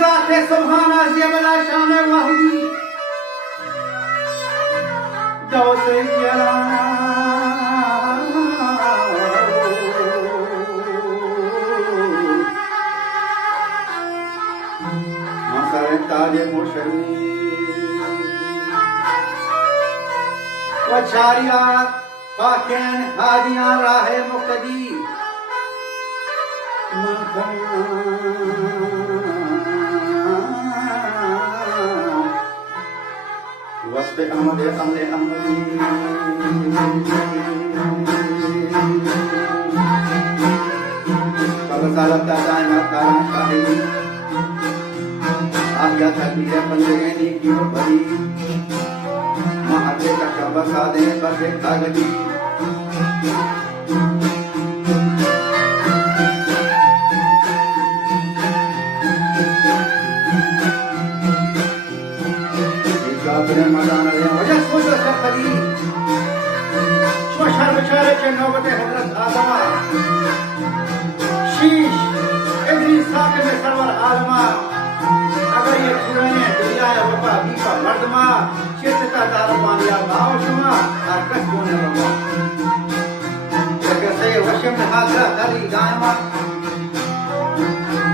ज़ाते सुभाना ज़ियबला शान वाहिदी दौसे जला मसरे ताजे मुशरी वचारियात पाकेन हादियां राहे मुक्तदी वस्बे अहमद अमले अहमदी पलसालत दाना कारा काहिनी आज्ञा थकी है पंजगेनी की भरी महादेव का शब्द साधे बरसे कागजी नौबते हजरत आदमा शीश इधरी साके में सरवर आलमा अगर ये पुराने दुनिया है वफा बीपा मर्दमा चित्ता दारमान या बावशमा और कस कोने बाबा जगह से वशम ने हाजरा दली दायमा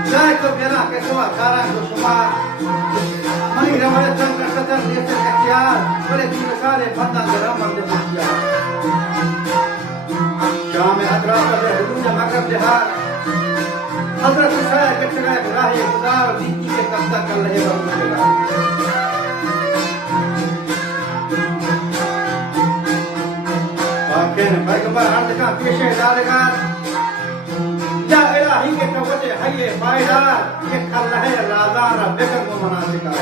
जाए तो मेरा कैसवा कारा को शुमा मनी रवल चंद का सतर जैसे अख्तियार बड़े तीन सारे बंदा गरम बंदे मुखिया शाम अतराफ का हुदूद मगरब जहार हजरत हुसैन के चले राह खुदा और दीनी के कब्जा कर रहे वक्त लगा वाकई पैगंबर अर्ज का पेशे दारगार या इलाही के कवते हये पायदार ये कर रहे राज़ार बेकर को मनासिका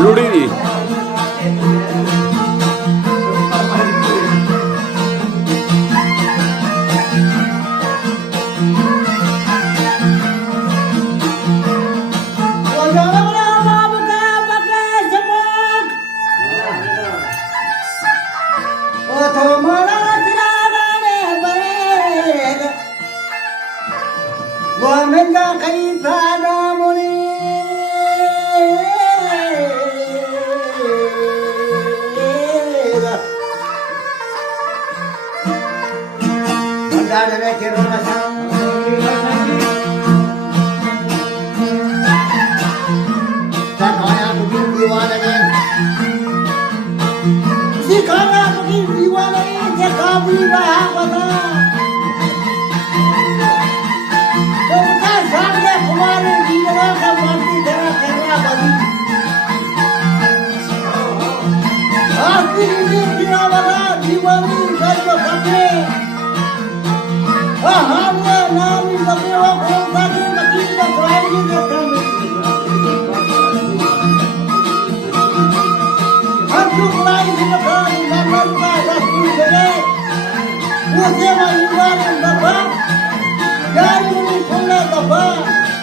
लुड़ी दी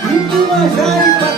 Hindu Masari